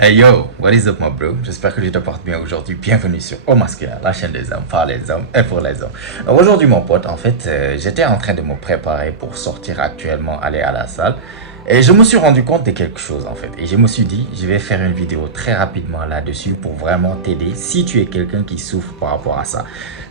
Hey yo, what is up, my bro? J'espère que tu te portes bien aujourd'hui. Bienvenue sur Au Masculin, la chaîne des hommes, par les hommes et pour les hommes. Alors aujourd'hui, mon pote, en fait, j'étais en train de me préparer pour sortir actuellement, aller à la salle. Et je me suis rendu compte de quelque chose, en fait. Et je me suis dit, je vais faire une vidéo très rapidement là-dessus pour vraiment t'aider si tu es quelqu'un qui souffre par rapport à ça.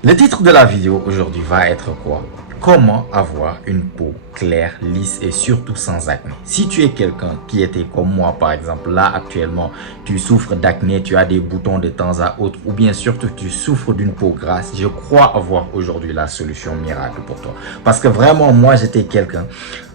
Le titre de la vidéo aujourd'hui va être quoi? Comment avoir une peau claire, lisse et surtout sans acné. Si tu es quelqu'un qui était comme moi par exemple, là actuellement, tu souffres d'acné, tu as des boutons de temps à autre ou bien surtout tu souffres d'une peau grasse, je crois avoir aujourd'hui la solution miracle pour toi. Parce que vraiment, moi j'étais quelqu'un...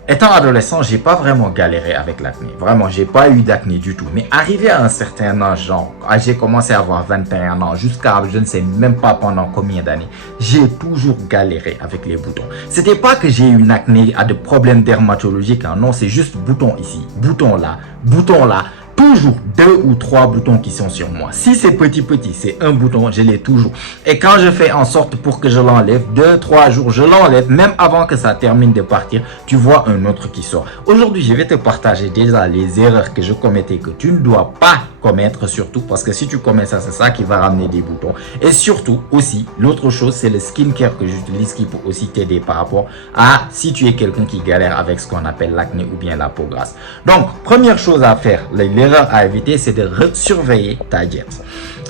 Étant adolescent, j'ai pas vraiment galéré avec l'acné. Vraiment, j'ai pas eu d'acné du tout. Mais arrivé à un certain âge, genre, j'ai commencé à avoir 21 ans, jusqu'à je ne sais même pas pendant combien d'années, j'ai toujours galéré avec les boutons. C'était pas que j'ai eu une acné à des problèmes dermatologiques, hein. Non, c'est juste bouton ici, bouton là, bouton là. Toujours 2 ou 3 boutons qui sont sur moi. Si c'est petit, c'est un bouton, je l'ai toujours. Et quand je fais en sorte pour que je l'enlève, 2-3 jours, je l'enlève, même avant que ça termine de partir, tu vois un autre qui sort. Aujourd'hui, je vais te partager déjà les erreurs que je commettais, que tu ne dois pas commettre surtout, parce que si tu commets ça, c'est ça qui va ramener des boutons. Et surtout, aussi, l'autre chose, c'est le skincare que j'utilise qui peut aussi t'aider par rapport à si tu es quelqu'un qui galère avec ce qu'on appelle l'acné ou bien la peau grasse. Donc, première chose à faire, l'erreur à éviter, c'est de surveiller ta diète.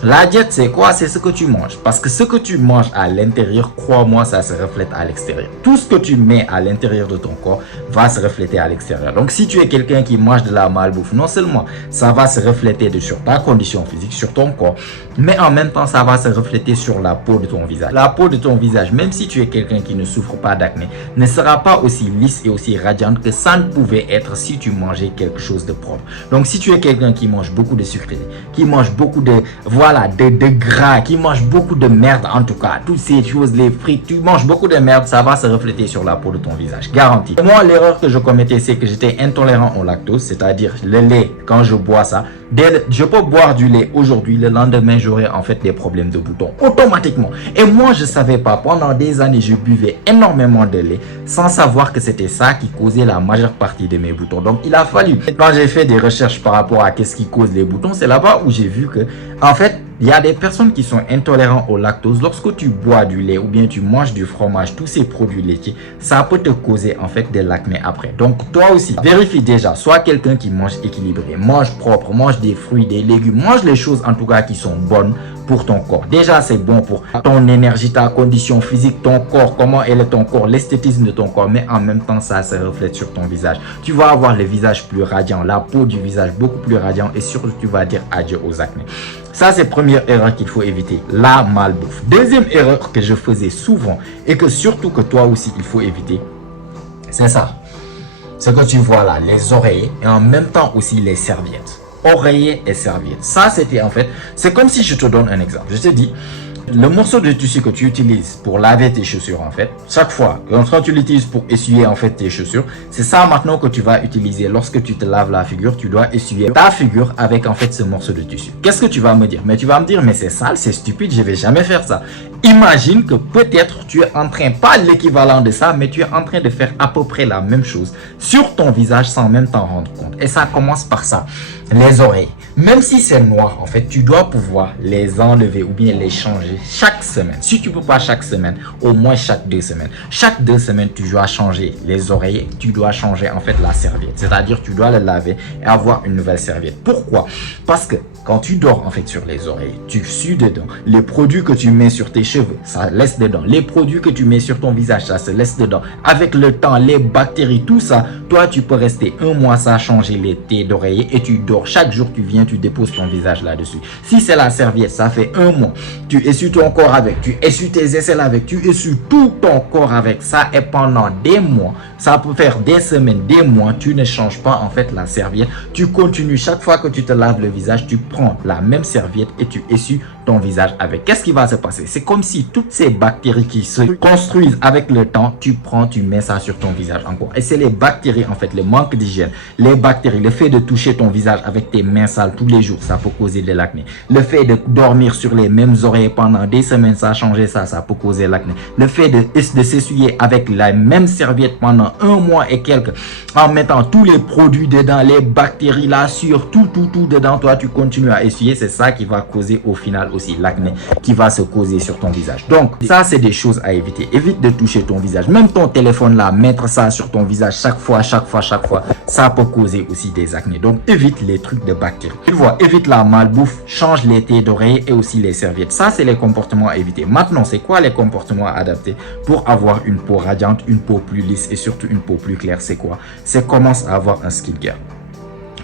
La diète, c'est quoi? C'est ce que tu manges. Parce que ce que tu manges à l'intérieur, crois-moi, ça se reflète à l'extérieur. Tout ce que tu mets à l'intérieur de ton corps va se refléter à l'extérieur. Donc, si tu es quelqu'un qui mange de la malbouffe, non seulement ça va se refléter sur ta condition physique, sur ton corps, mais en même temps, ça va se refléter sur la peau de ton visage. La peau de ton visage, même si tu es quelqu'un qui ne souffre pas d'acné, ne sera pas aussi lisse et aussi radiante que ça ne pouvait être si tu mangeais quelque chose de propre. Donc, si tu es quelqu'un qui mange beaucoup de sucreries, qui mange beaucoup de... de gras, qui mange beaucoup de merde en tout cas, toutes ces choses, les frites, tu manges beaucoup de merde, ça va se refléter sur la peau de ton visage, garanti. Moi, l'erreur que je commettais, c'est que j'étais intolérant au lactose, c'est-à-dire le lait, quand je bois ça, je peux boire du lait aujourd'hui, le lendemain, j'aurai en fait des problèmes de boutons, automatiquement. Et moi, je savais pas, pendant des années, je buvais énormément de lait, sans savoir que c'était ça qui causait la majeure partie de mes boutons. Donc, il a fallu, quand j'ai fait des recherches par rapport à qu'est-ce qui cause les boutons, c'est là-bas où j'ai vu que, en fait, il y a des personnes qui sont intolérantes au lactose. Lorsque tu bois du lait ou bien tu manges du fromage, tous ces produits laitiers, ça peut te causer en fait de l'acné après. Donc toi aussi, vérifie déjà, sois quelqu'un qui mange équilibré, mange propre, mange des fruits, des légumes, mange les choses en tout cas qui sont bonnes pour ton corps. Déjà, c'est bon pour ton énergie, ta condition physique, ton corps, comment est ton corps, l'esthétisme de ton corps, mais en même temps, ça se reflète sur ton visage. Tu vas avoir le visage plus radiant, la peau du visage beaucoup plus radiant et surtout, tu vas dire adieu aux acné. Ça, c'est la première erreur qu'il faut éviter, la malbouffe. Deuxième erreur que je faisais souvent et que surtout que toi aussi, il faut éviter, c'est ça. Ce que tu vois là, les oreillers et en même temps aussi les serviettes. Oreiller et serviette. Ça, c'était en fait, c'est comme si je te donne un exemple. Je te dis, le morceau de tissu que tu utilises pour laver tes chaussures, en fait, chaque fois, quand tu l'utilises pour essuyer en fait tes chaussures, c'est ça maintenant que tu vas utiliser lorsque tu te laves la figure, tu dois essuyer ta figure avec en fait ce morceau de tissu. Qu'est-ce que tu vas me dire? Mais tu vas me dire, mais c'est sale, c'est stupide, je vais jamais faire ça. Imagine que peut-être tu es en train, pas l'équivalent de ça, mais tu es en train de faire à peu près la même chose sur ton visage sans même t'en rendre compte. Et ça commence par ça, les oreilles. Même si c'est noir, en fait, tu dois pouvoir les enlever ou bien les changer chaque semaine. Si tu ne peux pas chaque semaine, au moins chaque 2 semaines. Chaque 2 semaines, tu dois changer les oreillers, tu dois changer en fait la serviette. C'est-à-dire, tu dois le laver et avoir une nouvelle serviette. Pourquoi? Parce que quand tu dors en fait sur les oreilles, tu sues dedans. Les produits que tu mets sur tes cheveux, ça laisse dedans. Les produits que tu mets sur ton visage, ça se laisse dedans. Avec le temps, les bactéries, tout ça, toi tu peux rester 1 mois sans changer les tés d'oreiller et tu dors. Chaque jour tu viens, tu déposes ton visage là-dessus. Si c'est la serviette, ça fait 1 mois. Tu essuies ton corps avec, tu essuies tes aisselles avec, tu essuies tout ton corps avec ça et pendant des mois, ça peut faire des semaines, des mois, tu ne changes pas en fait la serviette. Tu continues chaque fois que tu te laves le visage, tu prends la même serviette et tu essuies ton visage avec. Qu'est-ce qui va se passer? C'est comme si toutes ces bactéries qui se construisent avec le temps, tu prends, tu mets ça sur ton visage encore. Et c'est les bactéries en fait, le manque d'hygiène, les bactéries, le fait de toucher ton visage avec tes mains sales tous les jours, ça peut causer de l'acné. Le fait de dormir sur les mêmes oreilles pendant des semaines, ça a changé ça peut causer l'acné. Le fait de s'essuyer avec la même serviette pendant un mois et quelques, en mettant tous les produits dedans, les bactéries, la sueur, tout dedans, toi tu continues à essuyer, c'est ça qui va causer au final aussi l'acné qui va se causer sur ton visage. Donc ça c'est des choses à éviter. Évite de toucher ton visage, même ton téléphone là, mettre ça sur ton visage chaque fois, ça peut causer aussi des acnés. Donc évite les trucs de bactéries. Tu vois, évite la malbouffe, change les tés d'oreiller et aussi les serviettes. Ça c'est les comportements à éviter. Maintenant, c'est quoi les comportements à adapter pour avoir une peau radiante, une peau plus lisse et surtout une peau plus claire? C'est quoi? C'est commence à avoir un skincare.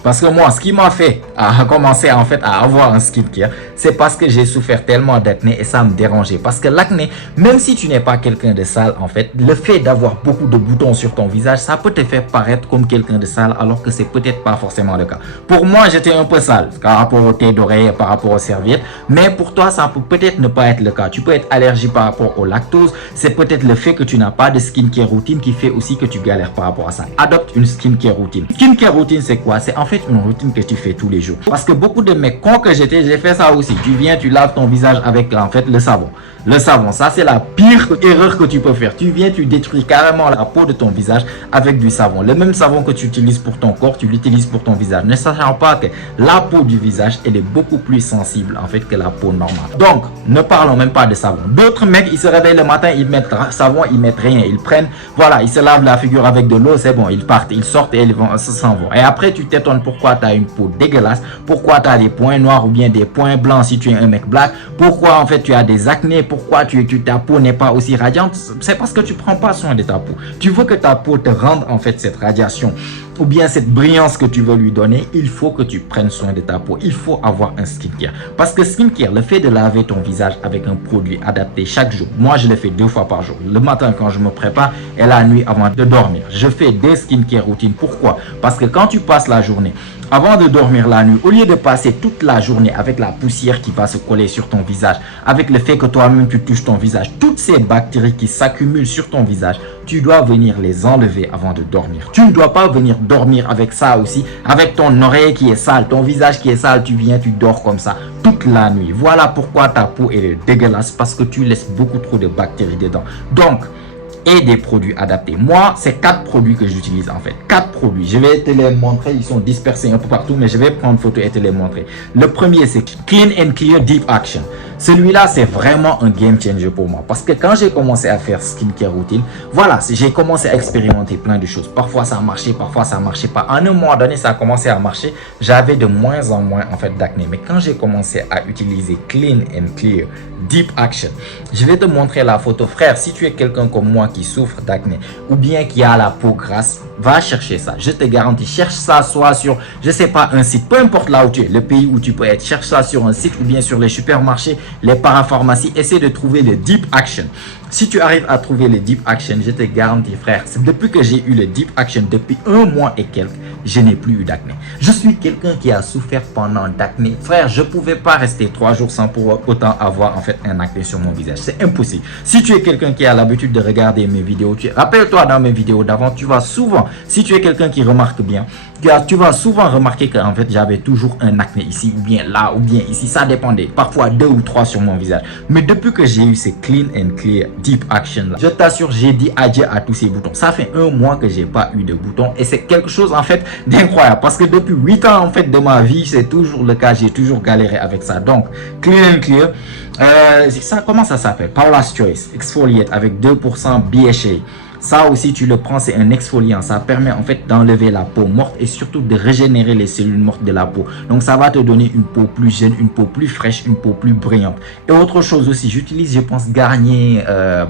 Parce que moi, ce qui m'a fait commencer en fait à avoir un skincare, c'est parce que j'ai souffert tellement d'acné et ça me dérangeait. Parce que l'acné, même si tu n'es pas quelqu'un de sale, en fait, le fait d'avoir beaucoup de boutons sur ton visage, ça peut te faire paraître comme quelqu'un de sale alors que c'est peut-être pas forcément le cas. Pour moi, j'étais un peu sale par rapport aux tés d'oreille, par rapport aux serviettes. Mais pour toi, ça peut peut-être ne pas être le cas. Tu peux être allergique par rapport au lactose. C'est peut-être le fait que tu n'as pas de skincare routine qui fait aussi que tu galères par rapport à ça. Adopte une skincare routine. Skincare routine, c'est quoi? C'est en fait une routine que tu fais tous les jours. Parce que beaucoup de mecs cons que j'étais, j'ai fait ça aussi. Tu viens, tu laves ton visage avec en fait le savon. Le savon, ça c'est la pire erreur que tu peux faire. Tu viens, tu détruis carrément la peau de ton visage avec du savon. Le même savon que tu utilises pour ton corps, tu l'utilises pour ton visage. Ne sachant pas que la peau du visage, elle est beaucoup plus sensible en fait que la peau normale. Donc, ne parlons même pas de savon. D'autres mecs, ils se réveillent le matin, ils mettent savon, ils mettent rien. Ils prennent, voilà, ils se lavent la figure avec de l'eau, c'est bon, ils partent, ils sortent et ils s'en vont. Et après, tu t'étonnes pourquoi tu as une peau dégueulasse, pourquoi tu as des points noirs ou bien des points blancs si tu es un mec black, pourquoi en fait tu as des acnés, pourquoi ta peau n'est pas aussi radiante. C'est parce que tu prends pas soin de ta peau. Tu veux que ta peau te rende en fait cette radiation ou bien cette brillance que tu veux lui donner, il faut que tu prennes soin de ta peau. Il faut avoir un skincare. Parce que skincare, le fait de laver ton visage avec un produit adapté chaque jour, moi je le fais 2 fois par jour. Le matin quand je me prépare et la nuit avant de dormir. Je fais des skincare routines. Pourquoi? Parce que quand tu passes la journée, avant de dormir la nuit, au lieu de passer toute la journée avec la poussière qui va se coller sur ton visage, avec le fait que toi-même tu touches ton visage, toutes ces bactéries qui s'accumulent sur ton visage, tu dois venir les enlever avant de dormir. Tu ne dois pas venir dormir avec ça aussi, avec ton oreille qui est sale, ton visage qui est sale, tu viens, tu dors comme ça toute la nuit. Voilà pourquoi ta peau est dégueulasse, parce que tu laisses beaucoup trop de bactéries dedans. Donc, et des produits adaptés. Moi, c'est 4 produits que j'utilise en fait. 4 produits. Je vais te les montrer. Ils sont dispersés un peu partout, mais je vais prendre photo et te les montrer. Le premier, c'est Clean and Clear Deep Action. Celui-là, c'est vraiment un game changer pour moi. Parce que quand j'ai commencé à faire skincare routine, voilà, j'ai commencé à expérimenter plein de choses. Parfois, ça marchait, parfois, ça marchait pas. En un mois donné, ça a commencé à marcher. J'avais de moins en moins en fait d'acné. Mais quand j'ai commencé à utiliser Clean and Clear Deep Action, je vais te montrer la photo. Frère, si tu es quelqu'un comme moi qui souffre d'acné ou bien qui a la peau grasse, va chercher ça. Je te garantis, cherche ça soit sur, je sais pas, un site, peu importe là où tu es, le pays où tu peux être, cherche ça sur un site ou bien sur les supermarchés, les parapharmacies, essaie de trouver le Deep Action. Si tu arrives à trouver le Deep Action, je te garantis, frère, c'est depuis que j'ai eu le Deep Action, depuis un mois et quelques, je n'ai plus eu d'acné. Je suis quelqu'un qui a souffert pendant d'acné. Frère, je pouvais pas rester 3 jours sans pour autant avoir en fait un acné sur mon visage. C'est impossible. Si tu es quelqu'un qui a l'habitude de regarder mes vidéos, rappelle-toi dans mes vidéos d'avant, tu vas souvent, si tu es quelqu'un qui remarque bien, tu vas souvent remarquer que en fait j'avais toujours un acné ici ou bien là ou bien ici, ça dépendait, parfois 2 ou 3 sur mon visage. Mais depuis que j'ai eu ces Clean and Clear Deep Action là, je t'assure, j'ai dit adieu à tous ces boutons. Ça fait un mois que j'ai pas eu de boutons et c'est quelque chose en fait d'incroyable parce que depuis 8 ans en fait de ma vie, c'est toujours le cas, j'ai toujours galéré avec ça. Donc Clean and Clear, ça, comment ça s'appelle? Paula's Choice Exfoliate avec 2% BHA. Ça aussi, tu le prends, c'est un exfoliant. Ça permet en fait d'enlever la peau morte et surtout de régénérer les cellules mortes de la peau. Donc, ça va te donner une peau plus jeune, une peau plus fraîche, une peau plus brillante. Et autre chose aussi, j'utilise, je pense, Garnier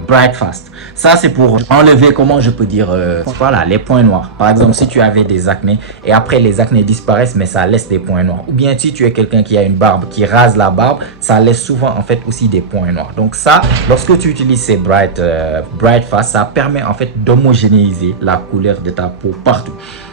Bright Fast. Ça, c'est pour enlever, comment je peux dire, voilà, les points noirs. Par exemple, si tu avais des acnés et après les acnés disparaissent, mais ça laisse des points noirs. Ou bien si tu es quelqu'un qui a une barbe, qui rase la barbe, ça laisse souvent en fait aussi des points noirs. Donc ça, lorsque tu utilises ces Bright Fast, ça permet en fait d'homogénéiser la couleur de ta peau partout.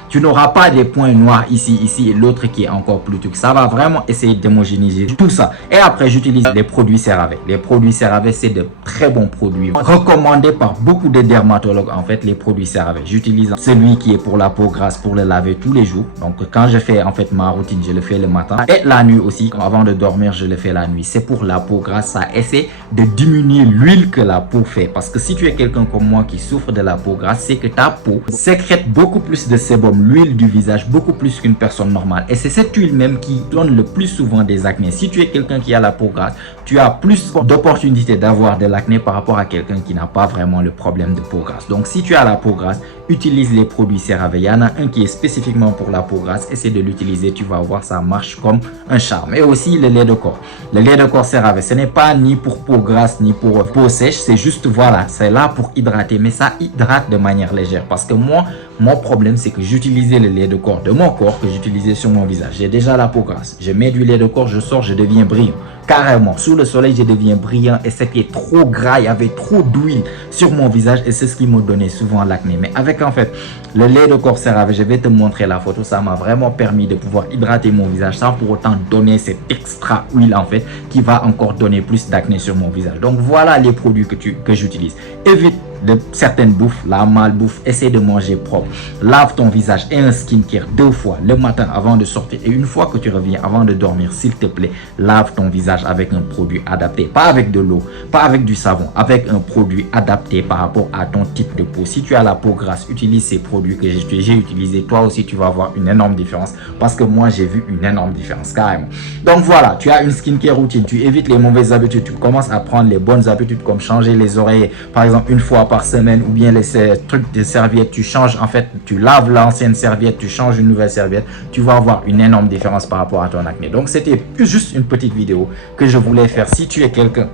Tu n'auras pas des points noirs ici et l'autre qui est encore plus truc. Ça va vraiment essayer d'homogénéiser tout ça. Et après, j'utilise les produits CeraVe. Les produits CeraVe, c'est de très bons produits recommandés par beaucoup de dermatologues. En fait, les produits CeraVe. J'utilise celui qui est pour la peau grasse pour le laver tous les jours. Donc, quand je fais en fait ma routine, je le fais le matin et la nuit aussi. Avant de dormir, je le fais la nuit. C'est pour la peau grasse. Ça essaie de diminuer l'huile que la peau fait. Parce que si tu es quelqu'un comme moi qui souffre de la peau grasse, c'est que ta peau sécrète beaucoup plus de sébum, l'huile du visage, beaucoup plus qu'une personne normale. Et c'est cette huile même qui donne le plus souvent des acnés. Si tu es quelqu'un qui a la peau grasse, tu as plus d'opportunités d'avoir de l'acné par rapport à quelqu'un qui n'a pas vraiment le problème de peau grasse. Donc, si tu as la peau grasse, utilise les produits CeraVe. Il y en a un qui est spécifiquement pour la peau grasse. Essaie de l'utiliser, tu vas voir, ça marche comme un charme. Et aussi le lait de corps. Le lait de corps CeraVe, ce n'est pas ni pour peau grasse ni pour peau sèche. C'est juste, voilà, c'est là pour hydrater. Mais ça hydrate de manière légère. Parce que moi, mon problème, c'est que j'utilisais le lait de corps de mon corps que j'utilisais sur mon visage. J'ai déjà la peau grasse. Je mets du lait de corps, je sors, je deviens brillant. Carrément, sous le soleil, je deviens brillant et c'était trop gras, il y avait trop d'huile sur mon visage et c'est ce qui me donnait souvent l'acné. Mais avec en fait le lait de corps CeraVe, je vais te montrer la photo, ça m'a vraiment permis de pouvoir hydrater mon visage sans pour autant donner cette extra huile en fait qui va encore donner plus d'acné sur mon visage. Donc voilà les produits que j'utilise. Évite de certaines bouffes, la malbouffe, essaie de manger propre. Lave ton visage et un skincare 2 fois le matin avant de sortir et une fois que tu reviens avant de dormir, s'il te plaît, lave ton visage avec un produit adapté, pas avec de l'eau, pas avec du savon, avec un produit adapté par rapport à ton type de peau. Si tu as la peau grasse, utilise ces produits que j'ai utilisés. Toi aussi, tu vas voir une énorme différence parce que moi, j'ai vu une énorme différence carrément. Donc voilà, tu as une skincare routine, tu évites les mauvaises habitudes, tu commences à prendre les bonnes habitudes comme changer les oreilles, par exemple, une fois par semaine ou bien les trucs de serviettes, tu changes en fait, tu laves l'ancienne serviette, tu changes une nouvelle serviette, tu vas avoir une énorme différence par rapport à ton acné. Donc c'était juste une petite vidéo que je voulais faire. Si tu es quelqu'un,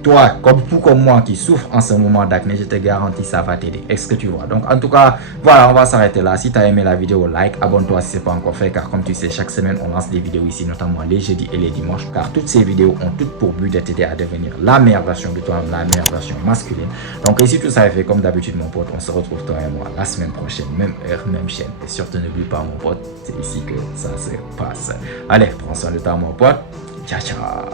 toi, comme moi qui souffre en ce moment d'acné, je te garantis ça va t'aider. Est-ce que tu vois? Donc en tout cas, voilà, on va s'arrêter là. Si tu as aimé la vidéo, like, abonne-toi si ce n'est pas encore fait, car comme tu sais, chaque semaine on lance des vidéos ici, notamment les jeudis et les dimanches, car toutes ces vidéos ont toutes pour but de t'aider à devenir la meilleure version de toi, la meilleure version masculine. Donc ici tout ça est fait, comme d'habitude mon pote, on se retrouve toi et moi la semaine prochaine, même heure, même chaîne. Et surtout n'oublie pas mon pote, c'est ici que ça se passe. Allez, prends soin de toi mon pote. Ciao ciao.